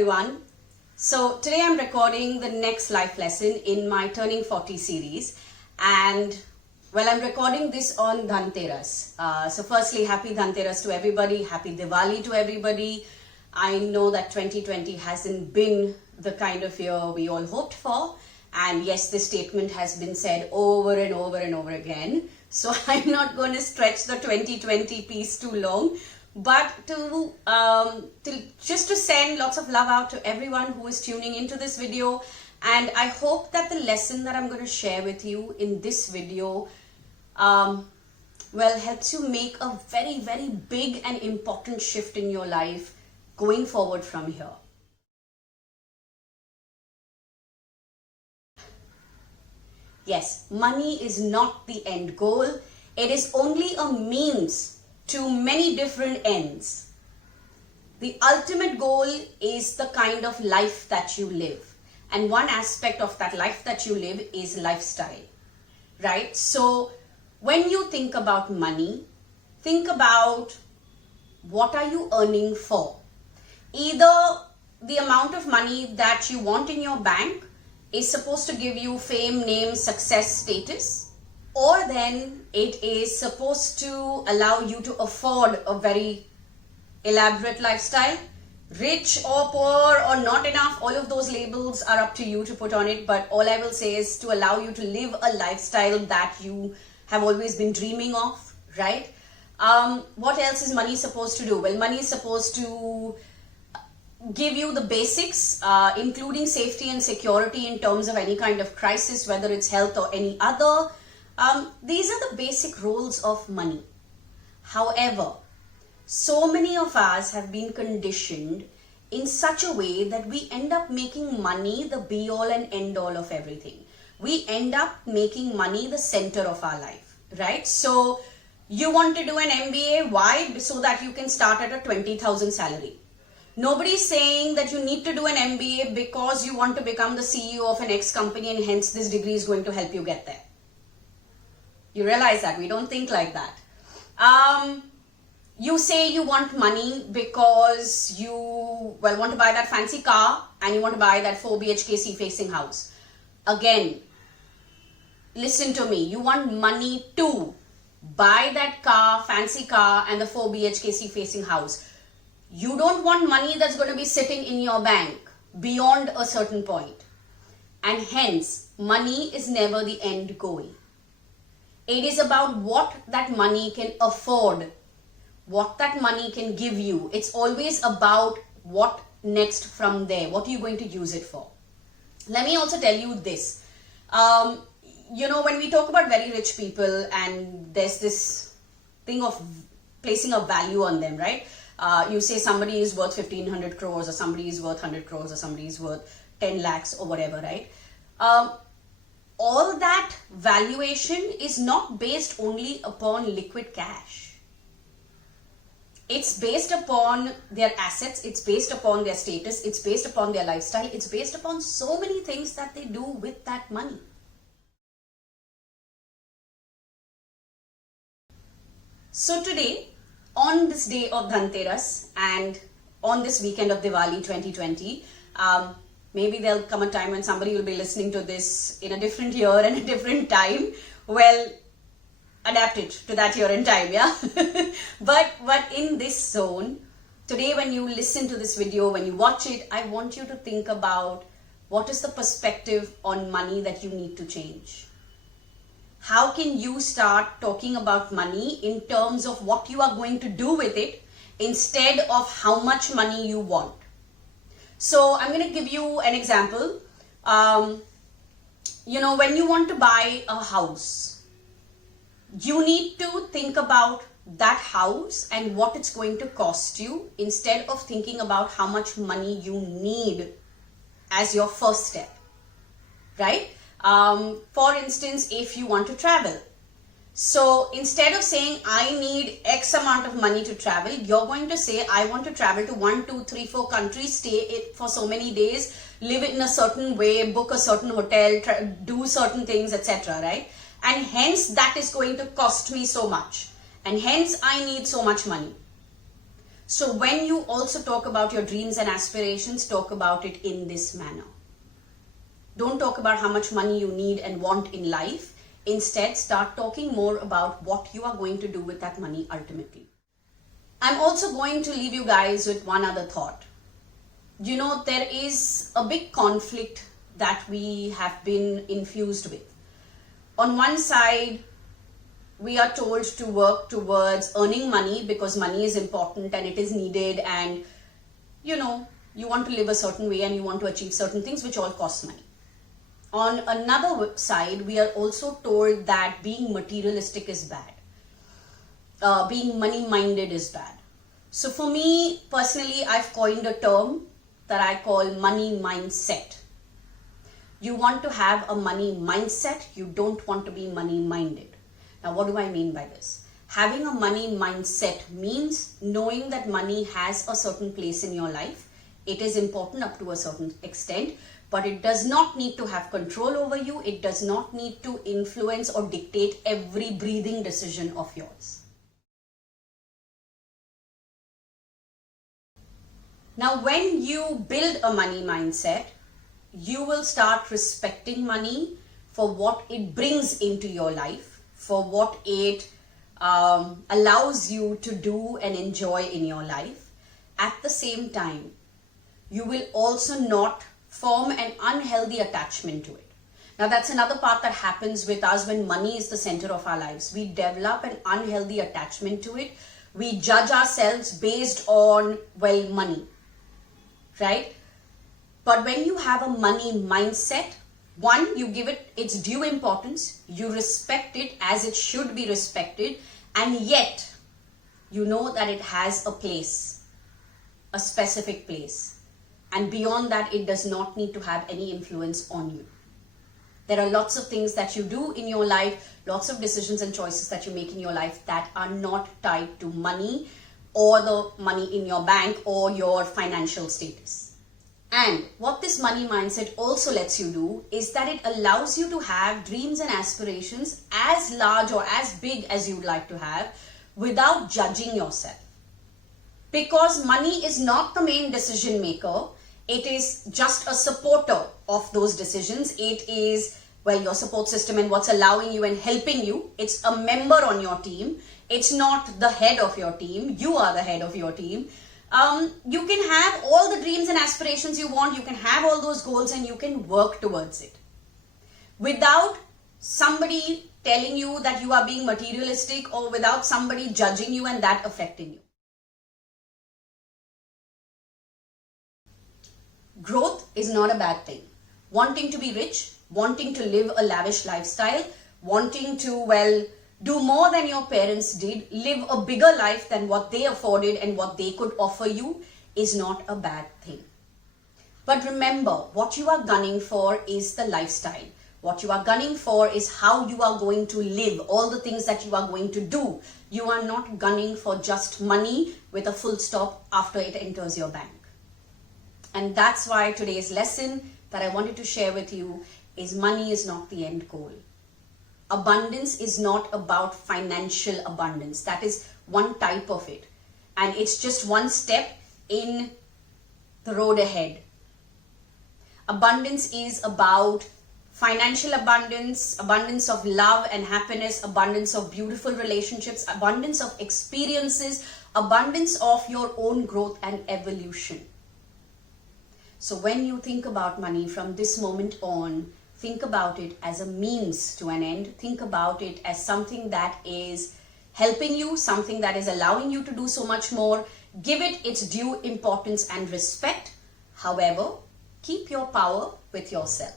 everyone. So today I'm recording the next life lesson in my Turning 40 series, and I'm recording this on Dhanteras. So firstly, happy Dhanteras to everybody, happy Diwali to everybody. I know that 2020 hasn't been the kind of year we all hoped for, and yes, this statement has been said over and over and over again. So I'm not going to stretch the 2020 piece too long, but to send lots of love out to everyone who is tuning into this video. And I hope that the lesson that I'm going to share with you in this video helps you make a very, very big and important shift in your life going forward from here. Yes, money is not the end goal. It is only a means to many different ends. The ultimate goal is the kind of life that you live. And one aspect of that life that you live is lifestyle, right? So when you think about money, think about what are you earning for? Either the amount of money that you want in your bank is supposed to give you fame, name, success, status, or then it is supposed to allow you to afford a very elaborate lifestyle. Rich or poor or not enough, all of those labels are up to you to put on it, but all I will say is to allow you to live a lifestyle that you have always been dreaming of, right? What else is money supposed to do? Well, money is supposed to give you the basics, including safety and security in terms of any kind of crisis, whether it's health or any other. These are the basic roles of money. However, so many of us have been conditioned in such a way that we end up making money the be-all and end-all of everything. We end up making money the center of our life, right? So you want to do an MBA, why? So that you can start at a 20,000 salary. Nobody's saying that you need to do an MBA because you want to become the CEO of an X company and hence this degree is going to help you get there. You realize that we don't think like that. You say you want money because you want to buy that fancy car and you want to buy that 4 BHK sea-facing house. Again, listen to me. You want money to buy that car, fancy car, and the 4 BHK sea-facing house. You don't want money that's going to be sitting in your bank beyond a certain point. And hence, money is never the end goal. It is about what that money can afford, what that money can give you. It's always about what next from there. What are you going to use it for? Let me also tell you this. When we talk about very rich people and there's this thing of placing a value on them, right? You say somebody is worth 1,500 crores or somebody is worth 100 crores or somebody is worth 10 lakhs or whatever, right? All that valuation is not based only upon liquid cash. It's based upon their assets, it's based upon their status, it's based upon their lifestyle, it's based upon so many things that they do with that money. So today, on this day of Dhanteras and on this weekend of Diwali 2020, maybe there'll come a time when somebody will be listening to this in a different year and a different time. Well, adapt it to that year and time, yeah? But in this zone, today when you listen to this video, when you watch it, I want you to think about what is the perspective on money that you need to change. How can you start talking about money in terms of what you are going to do with it instead of how much money you want? So I'm going to give you an example. When you want to buy a house, you need to think about that house and what it's going to cost you instead of thinking about how much money you need as your first step, right? For instance, if you want to travel. So instead of saying I need X amount of money to travel, you're going to say I want to travel to 1, 2, 3, 4 countries, stay it for so many days, live it in a certain way, book a certain hotel, do certain things, etc. Right? And hence that is going to cost me so much. And hence I need so much money. So when you also talk about your dreams and aspirations, talk about it in this manner. Don't talk about how much money you need and want in life. Instead, start talking more about what you are going to do with that money ultimately. I'm also going to leave you guys with one other thought. You know, there is a big conflict that we have been infused with. On one side, we are told to work towards earning money because money is important and it is needed, and you know, you want to live a certain way and you want to achieve certain things which all cost money. On another side, we are also told that being materialistic is bad. Being money-minded is bad. So for me, personally, I've coined a term that I call money mindset. You want to have a money mindset, you don't want to be money-minded. Now, what do I mean by this? Having a money mindset means knowing that money has a certain place in your life. It is important up to a certain extent, but it does not need to have control over you. It does not need to influence or dictate every breathing decision of yours. Now, when you build a money mindset, you will start respecting money for what it brings into your life, for what it allows you to do and enjoy in your life. At the same time, you will also not form an unhealthy attachment to it. Now, that's another part that happens with us when money is the center of our lives. We develop an unhealthy attachment to it. We judge ourselves based on, well, money, right? But when you have a money mindset, one, you give it its due importance, you respect it as it should be respected, and yet you know that it has a place, a specific place. And beyond that, it does not need to have any influence on you. There are lots of things that you do in your life, lots of decisions and choices that you make in your life that are not tied to money or the money in your bank or your financial status. And what this money mindset also lets you do is that it allows you to have dreams and aspirations as large or as big as you'd like to have without judging yourself. Because money is not the main decision maker. It is just a supporter of those decisions. It is, well, your support system and what's allowing you and helping you. It's a member on your team. It's not the head of your team. You are the head of your team. You can have all the dreams and aspirations you want. You can have all those goals and you can work towards it without somebody telling you that you are being materialistic or without somebody judging you and that affecting you. Growth is not a bad thing. Wanting to be rich, wanting to live a lavish lifestyle, wanting to, well, do more than your parents did, live a bigger life than what they afforded and what they could offer you is not a bad thing. But remember, what you are gunning for is the lifestyle. What you are gunning for is how you are going to live, all the things that you are going to do. You are not gunning for just money with a full stop after it enters your bank. And that's why today's lesson that I wanted to share with you is money is not the end goal. Abundance is not about financial abundance. That is one type of it. And it's just one step in the road ahead. Abundance is about financial abundance, abundance of love and happiness, abundance of beautiful relationships, abundance of experiences, abundance of your own growth and evolution. So when you think about money from this moment on, think about it as a means to an end. Think about it as something that is helping you, something that is allowing you to do so much more. Give it its due importance and respect. However, keep your power with yourself.